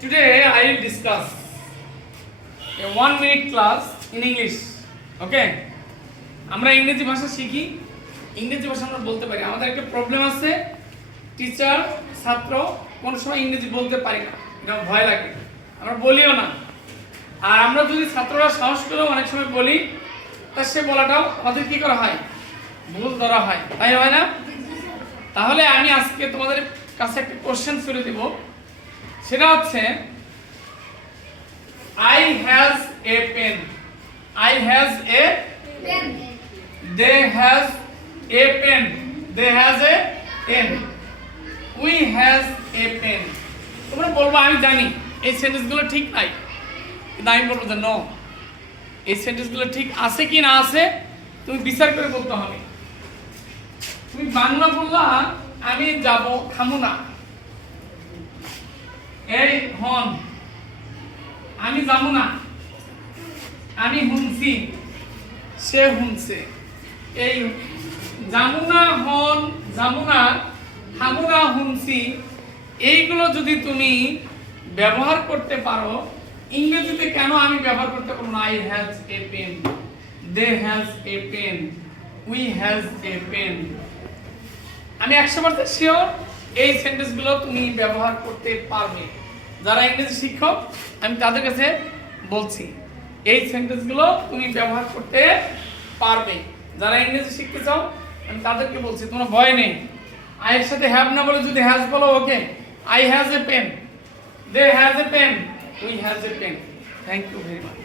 Today I will discuss a 1-minute class in English. Okay? আমরা ইংরেজি ভাষা শিখি, ইংরেজি ভাষা আমরা বলতে পারি। আমাদের একটা প্রবলেম আছে, টিচার ছাত্র কোন সময় ইংরেজি বলতে পারি না, এটা ভয় লাগে, আমরা বলিও না। আর আমরা যদি ছাত্ররা সাহস করেও অনেক সময় বলি, তা সে বলাটাও আমাদের কি করা হয়, ভুল ধরা হয়, তাই হয় না? তাহলে আমি আজকে তোমাদের কাছে একটা কোশ্চেন ছুড়ে দিব, সেটা হচ্ছে I has a pen, I has a pen, they has a pen, they has a pen, we has a pen. তোমরা বলবা আমি জানি এই সেন্টেন্সগুলো ঠিক নাই, কিন্তু আমি বলবো যে নো, এই সেন্টেন্সগুলো ঠিক আছে কি না আছে তুমি বিচার করে বলতে হবে। তুমি বাংলা বললা আমি যাব খামু না, এই হন আমি যাবো না, আমি হুনছি সে হুনছে, এই জামুনা হন জামুনা হামুনা হুনছি, এইগুলো যদি তুমি ব্যবহার করতে পারো, ইংরেজিতে কেন আমি ব্যবহার করতে পারবো না? I has a pen, they has a pen, we has a pen. আমি 100% শিওর এই সেন্টেন্সগুলো তুমি ব্যবহার করতে পারবে। যারা ইংরেজি শিক্ষক আমি তাদের কাছে বলছি, এই সেন্টেন্সগুলো তুমি ব্যবহার করতে পারবে। যারা ইংরেজি শিখতে চাও আমি তাদেরকে বলছি, তোমরা ভয় নেই। আইয়ের সাথে হ্যাভ না বলে যদি হ্যাজ বলো, okay, I has a pen, they has a pen, we has a pen. Thank you very much.